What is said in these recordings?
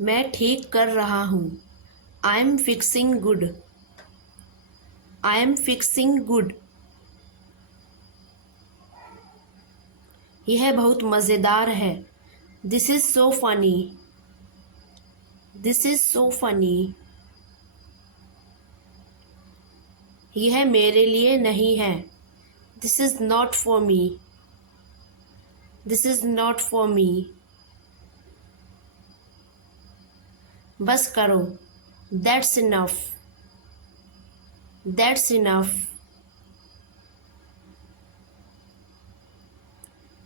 मैं ठीक कर रहा हूँ। I am fixing good. I am fixing good. यह बहुत मज़ेदार है। This is so funny. This is so funny. यह मेरे लिए नहीं है। This is not for me. This is not for me. बस करो। That's enough. That's enough.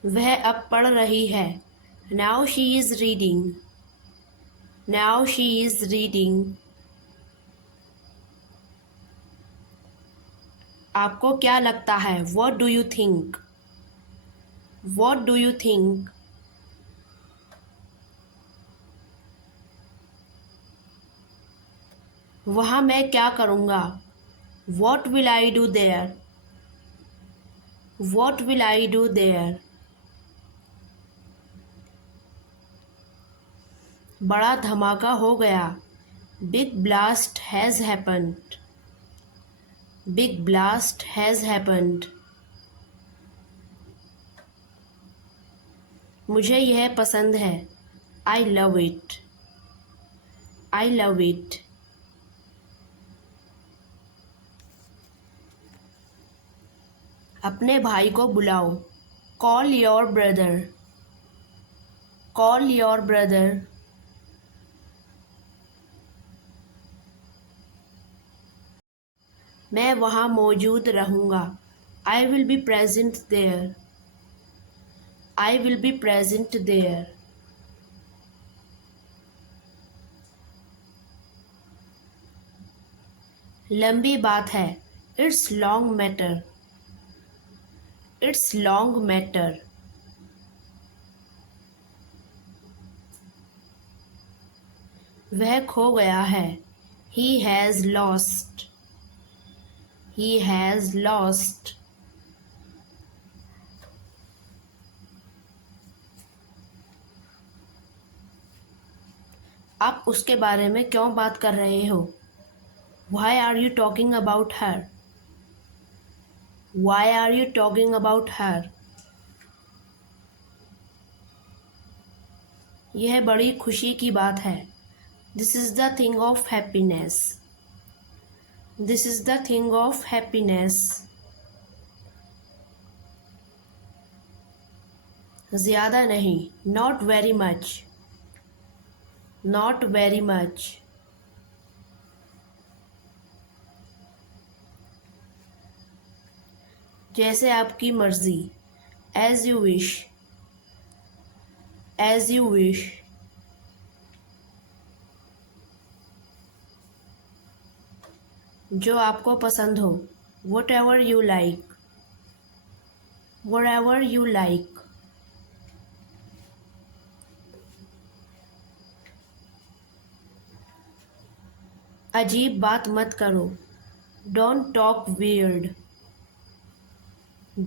वह अब पढ़ रही है। Now she is reading. Now she is reading. आपको क्या लगता है? What do you think? What do you think? वहाँ मैं क्या करूँगा? What will I do there? What will I do there? बड़ा धमाका हो गया। Big blast has happened. Big blast has happened. मुझे यह पसंद है। I love it. I love it. अपने भाई को बुलाओ। Call your brother. Call your brother. मैं वहाँ मौजूद रहूँगा। I will be present there. I will be present there. लंबी बात है। It's long matter. It's long matter. वह खो गया है। He has lost. He has lost. आप उसके बारे में क्यों बात कर रहे हो? Why are you talking about her? Why are you talking about her? यह बड़ी खुशी की बात है। This is the thing of happiness. This is the thing of happiness. ज़्यादा नहीं। Not very much. Not very much. जैसे आपकी मर्ज़ी। As you wish. As you wish. जो आपको पसंद हो। Whatever you like. Whatever you like. अजीब बात मत करो। Don't talk weird.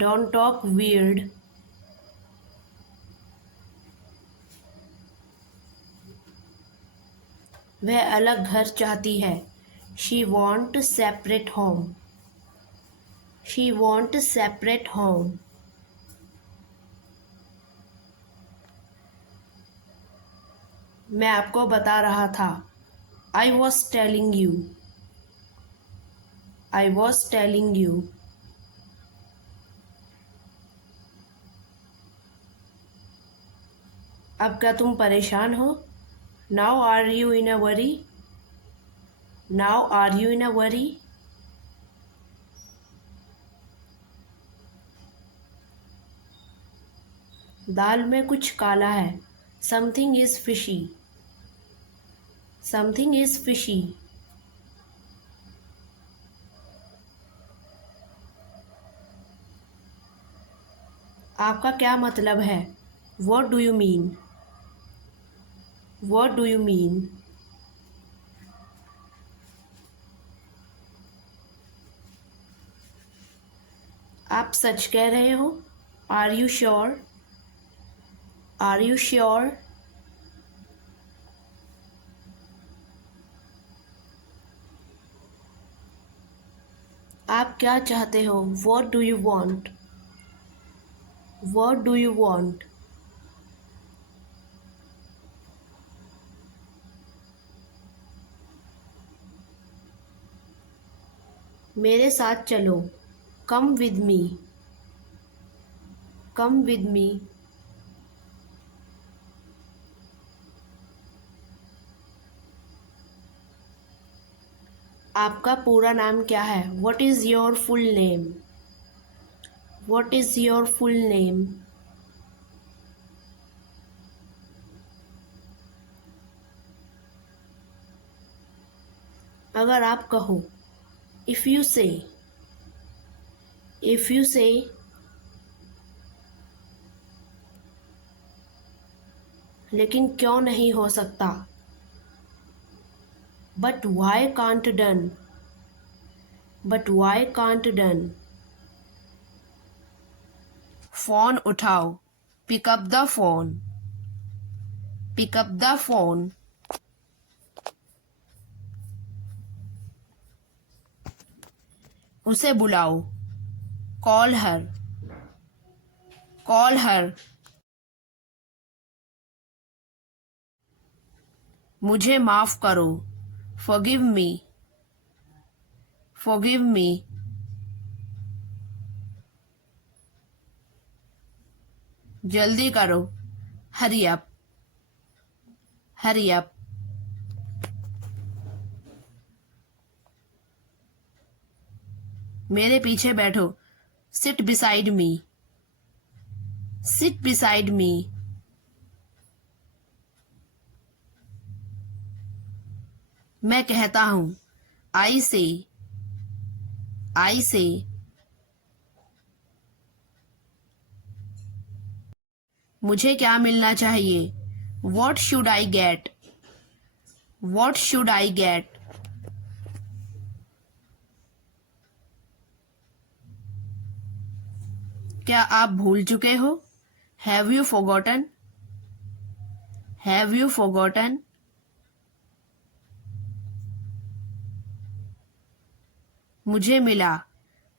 Don't talk weird. वह अलग घर चाहती है। She want separate home. She want separate home. मैं आपको बता रहा था। I was telling you. I was telling you. अब क्या तुम परेशान हो? Now are you in a worry? Now are you in a worry? दाल में कुछ काला है। Something is fishy. Something is fishy. आपका क्या मतलब है? What do you mean? What do you mean? आप सच कह रहे हो? Are you sure? Are you sure? आप क्या चाहते हो? What do you want? What do you want? मेरे साथ चलो। Come with me. Come with me. आपका पूरा नाम क्या है? What is your full name? What is your full name? अगर आप कहो, if you say, if you say, लेकिन क्यों नहीं हो सकता? But why can't done? But why can't done? Phone उठाओ। Pick up the phone. Pick up the phone. उसे बुलाओ। Call her. Call her. मुझे माफ करो। Forgive me. Forgive me. जल्दी करो। Hurry up. Hurry up. मेरे पीछे बैठो। Sit beside me. Sit beside me. मैं कहता हूँ। I say. I say. मुझे क्या मिलना चाहिए? What should I get? What should I get? क्या आप भूल चुके हो? Have you forgotten? Have you forgotten? मुझे मिला।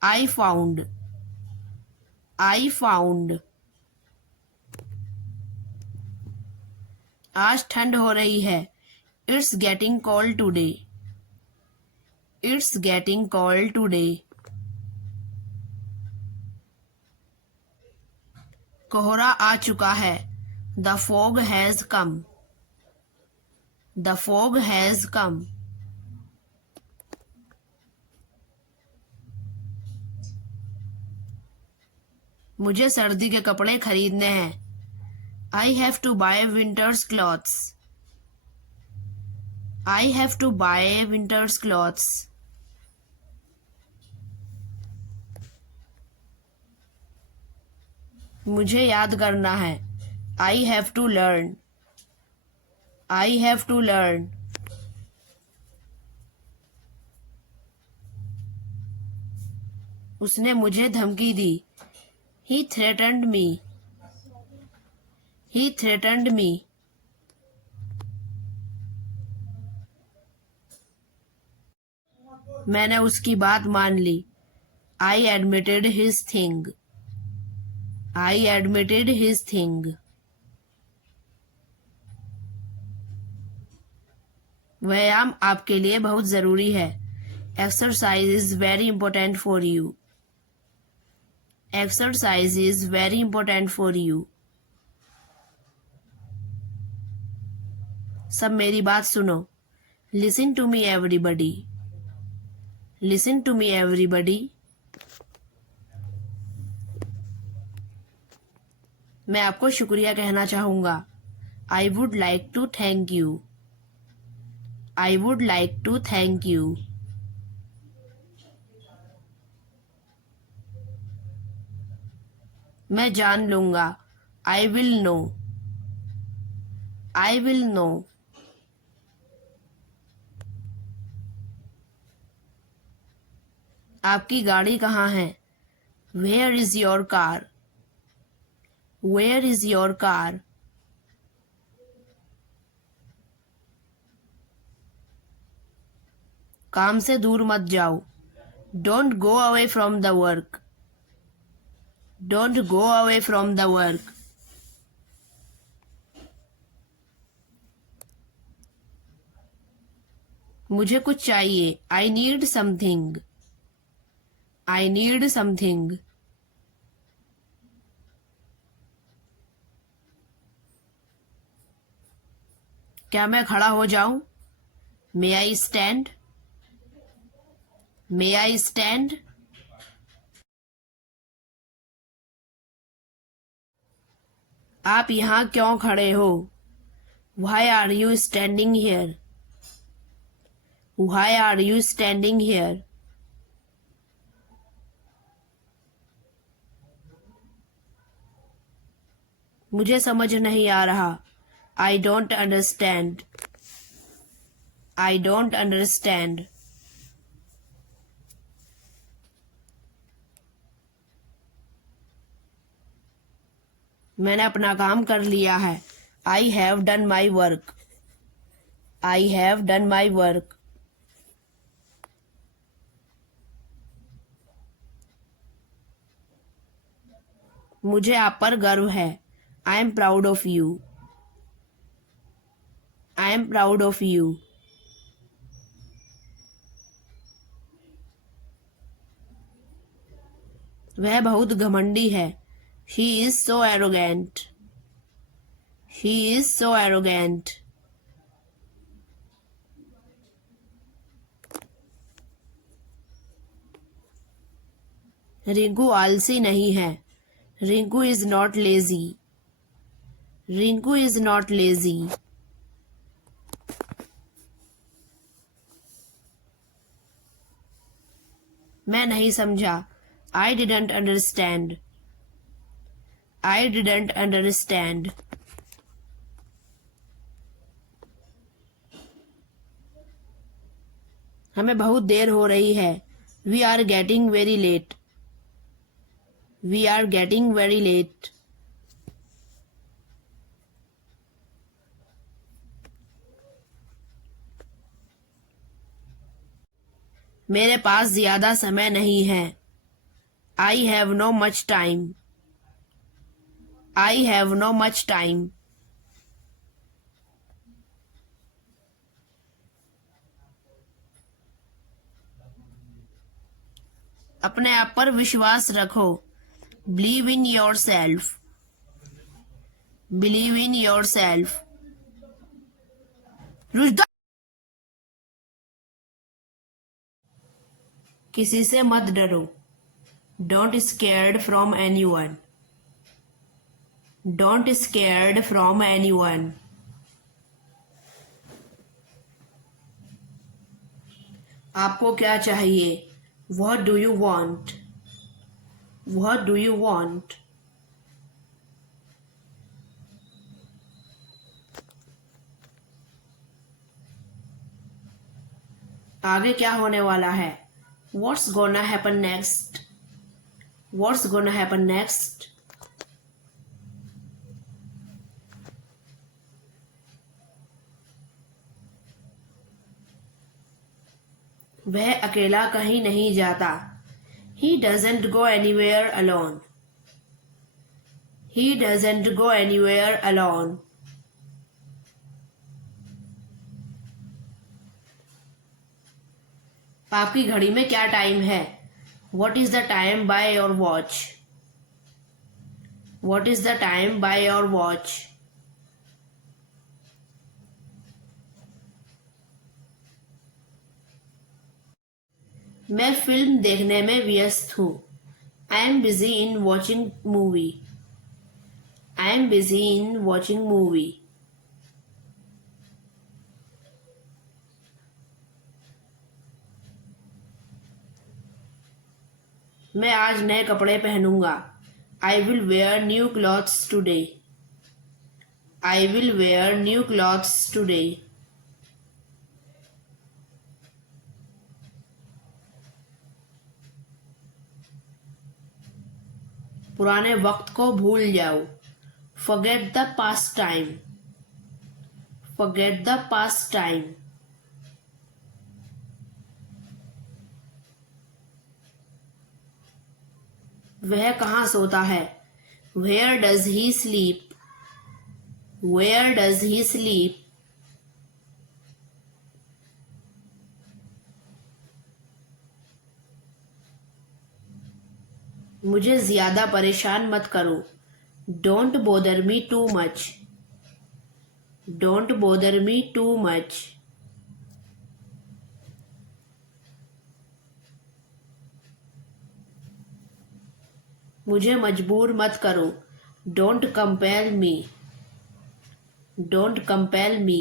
I found. I found. आज ठंड हो रही है। It's getting cold today. It's getting cold today. कोहरा आ चुका है। The fog has come. The fog has come. मुझे सर्दी के कपड़े खरीदने हैं। I have to buy winter's clothes. I have to buy winter's clothes. मुझे याद करना है। I have to learn. I have to learn. उसने मुझे धमकी दी। He threatened me. He threatened me. मैंने उसकी बात मान ली। I admitted his thing. I admitted his thing. व्यायाम आपके लिए बहुत ज़रूरी है। Exercise is very important for you. Exercise is very important for you. सब मेरी बात सुनो। Listen to me everybody. Listen to me everybody. मैं आपको शुक्रिया कहना चाहूँगा। I would like to thank you. I would like to thank you. मैं जान लूँगा। I will know. I will know. आपकी गाड़ी कहाँ है? Where is your car? Where is your car? काम से दूर मत जाओ। Don't go away from the work. Don't go away from the work. मुझे कुछ चाहिए. I need something. I need something. क्या मैं खड़ा हो जाऊं? May I stand? May I stand? आप यहाँ क्यों खड़े हो? Why are you standing here? Why are you standing here? मुझे समझ नहीं आ रहा. I don't understand. I don't understand. मैंने अपना काम कर लिया है. I have done my work. I have done my work. मुझे आप पर गर्व है. I am proud of you. I am proud of you. वह बहुत घमंडी है. He is so arrogant. He is so arrogant. Rinku आलसी नहीं है. Rinku is not lazy. Rinku is not lazy. मैं नहीं समझा. I didn't understand. I didn't understand. हमें बहुत देर हो रही है. We are getting very late. We are getting very late. मेरे पास ज्यादा समय नहीं है. I have no much time. I have no much time. अपने आप पर विश्वास रखो. Believe in yourself. Believe in yourself. रुजदा किसी से मत डरो. Don't scared from anyone. Don't scared from anyone. आपको क्या चाहिए? What do you want? What do you want? आगे क्या होने वाला है? What's gonna happen next? What's gonna happen next? वह अकेला कहीं नहीं जाता. He doesn't go anywhere alone. He doesn't go anywhere alone. आपकी घड़ी में क्या टाइम है? What is the time by your watch? What is the time by your watch? मैं फिल्म देखने में व्यस्त हूँ. I am busy in watching movie. I am busy in watching movie. मैं आज नए कपड़े पहनूंगा. I will wear new clothes today. I will wear new clothes today. पुराने वक्त को भूल जाओ. Forget the past time. Forget the past time. वह कहाँ सोता है? Where does he sleep? Where does he sleep? मुझे ज्यादा परेशान मत करो. Don't bother me too much. Don't bother me too much. मुझे मजबूर मत करो. Don't compel me. Don't compel me.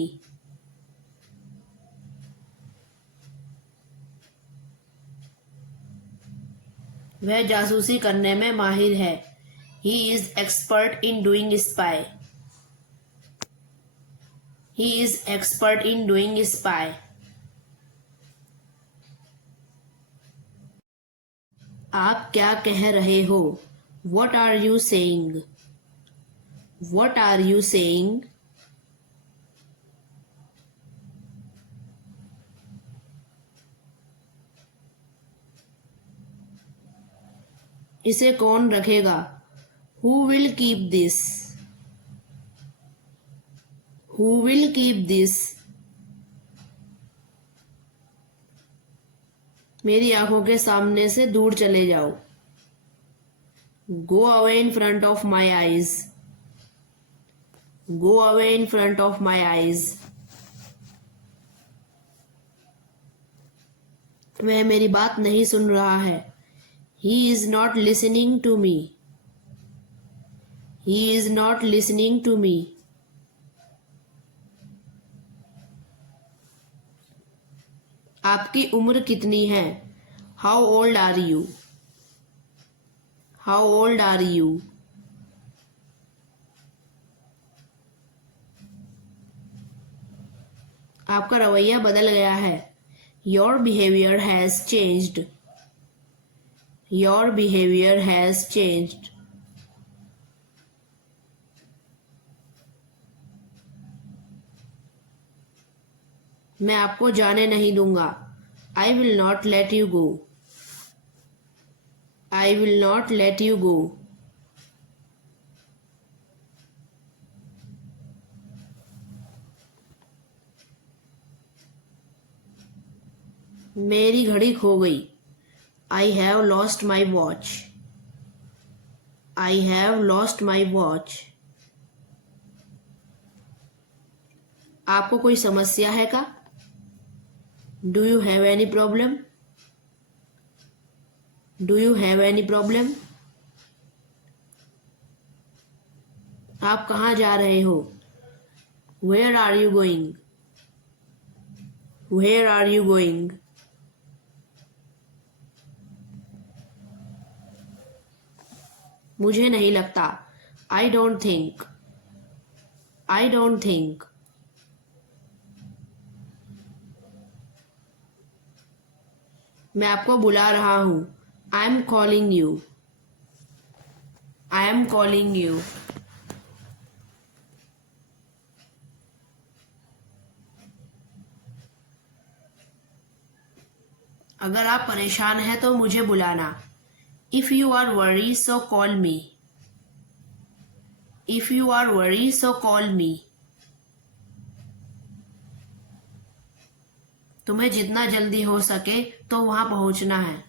वह जासूसी करने में माहिर है. He is expert in doing spy. He is expert in doing spy. आप क्या कह रहे हो? What are you saying? What are you saying? इसे कौन रखेगा? Who will keep this? Who will keep this? मेरी आंखों के सामने से दूर चले जाओ. Go away in front of my eyes. Go away in front of my eyes. वह मेरी बात नहीं सुन रहा है. He is not listening to me. He is not listening to me. आपकी उम्र कितनी है? How old are you? How old are you? आपका रवैया बदल गया है. Your behavior has changed. Your behavior has changed. मैं आपको जाने नहीं दूंगा. I will not let you go. I will not let you go. मेरी घड़ी खो गई. I have lost my watch. I have lost my watch. आपको कोई समस्या है का? Do you have any problem? Do you have any problem? आप कहाँ जा रहे हो? Where are you going? Where are you going? मुझे नहीं लगता. I don't think. I don't think. मैं आपको बुला रहा हूँ. I am calling you. I am calling you. अगर आप परेशान हैं तो मुझे बुलाना. If you are worried, so call me. If you are worried, so call me. तुम्हें जितना जल्दी हो सके तो वहां पहुंचना है.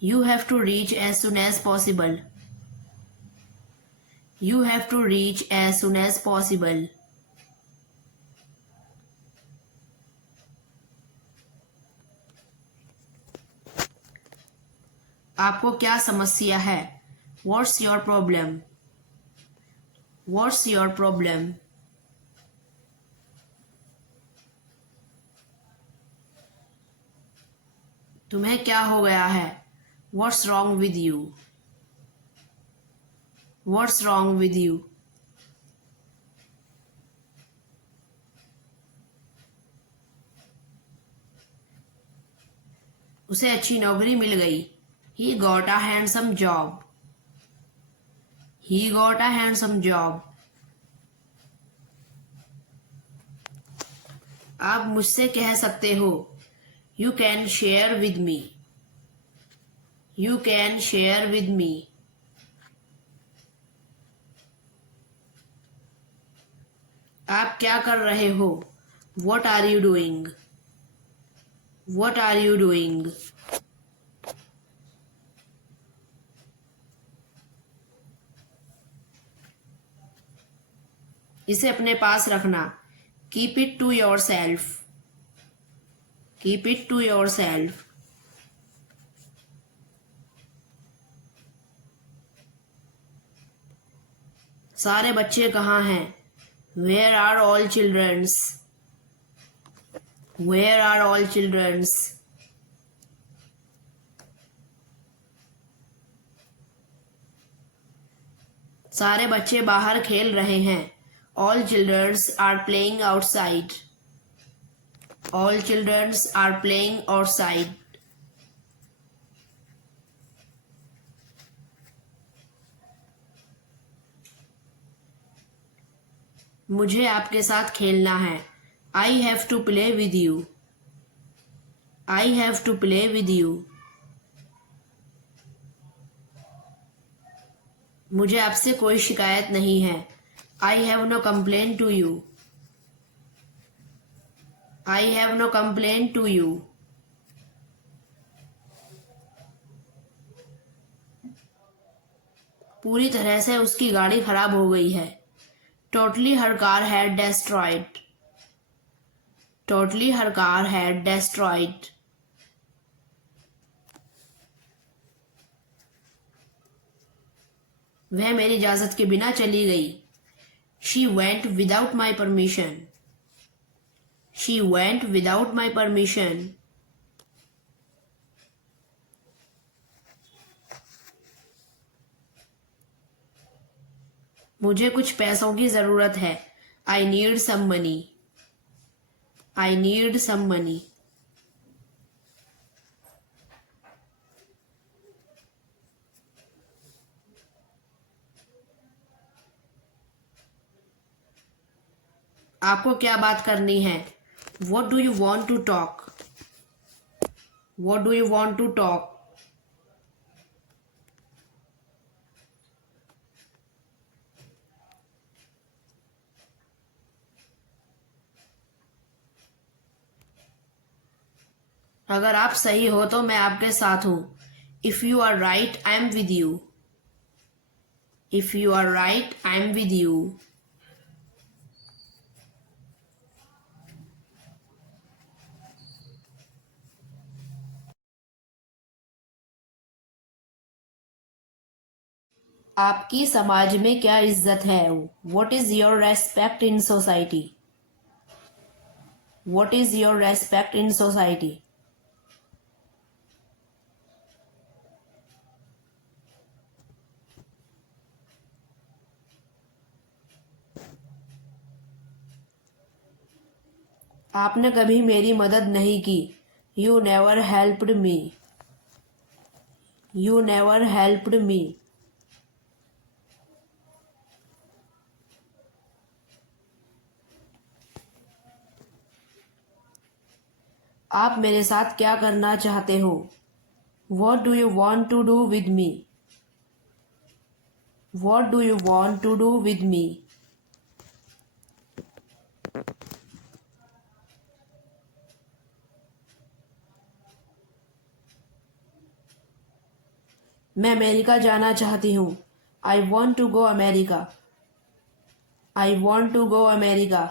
You have to reach as soon as possible. You have to reach as soon as possible. आपको क्या समस्या है? What's your problem? What's your problem? तुम्हें क्या हो गया है? What's wrong with you? What's wrong with you? उसे अच्छी नौकरी मिल गई. He got a handsome job. He got a handsome job. आप मुझसे कह सकते हो. You can share with me. You can share with me. आप क्या कर रहे हो? What are you doing? What are you doing? इसे अपने पास रखना. Keep it to yourself. Keep it to yourself. सारे बच्चे कहाँ हैं? Where are all childrens? Where are all childrens? सारे बच्चे बाहर खेल रहे हैं. All children are playing outside. All children are playing outside. मुझे आपके साथ खेलना है. I have to play with you. I have to play with you. मुझे आपसे कोई शिकायत नहीं है. I have no complaint to you. I have no complaint to you. पूरी तरह से उसकी गाड़ी खराब हो गई है. Totally her car had destroyed. Totally her car had destroyed. वह मेरी इजाजत के बिना चली गई. She went without my permission. She went without my permission. मुझे कुछ पैसों की जरूरत है. I need some money. I need some money. आपको क्या बात करनी है? What do you want to talk? What do you want to talk? अगर आप सही हो तो मैं आपके साथ हूं. If you are right, I am with you. If you are right, I am with you. आपकी समाज में क्या इज्जत है? What is your respect in society? What is your respect in society? आपने कभी मेरी मदद नहीं की. You never helped me. You never helped me. आप मेरे साथ क्या करना चाहते हो? What do you want to do with me? What do you want to do with me? मैं अमेरिका जाना चाहती हूँ. I want to go America. I want to go America.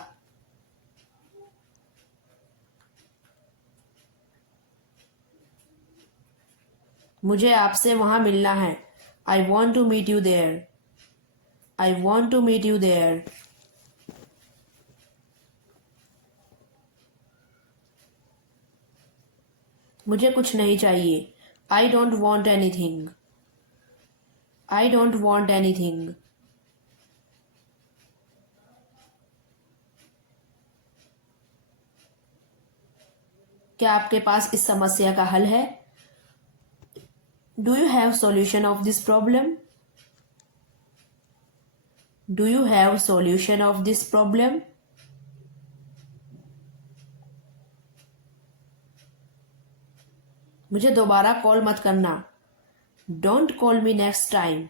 मुझे आपसे वहां मिलना है. I want to meet you there. I want to meet you there. मुझे कुछ नहीं चाहिए. I don't want anything. I don't want anything. क्या आपके पास इस समस्या का हल है? Do you have solution of this problem? Do you have solution of this problem? मुझे दोबारा कॉल मत करना. Don't call me next time.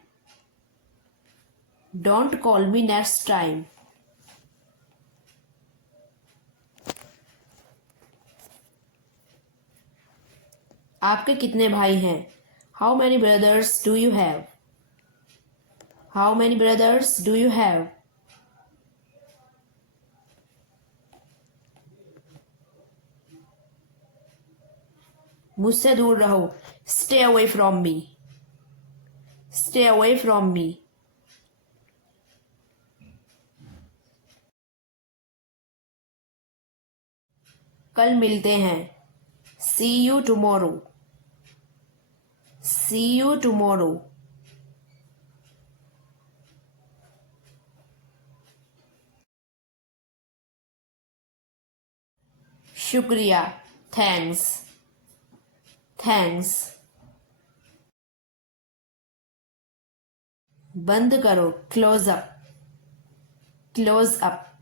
Don't call me next time. आपके कितने भाई हैं? How many brothers do you have? How many brothers do you have? मुझसे दूर रहो. Stay away from me. Stay away from me. कल मिलते हैं. See you tomorrow. See you tomorrow. शुक्रिया. Thanks. Thanks. बंद करो. Close up. Close up.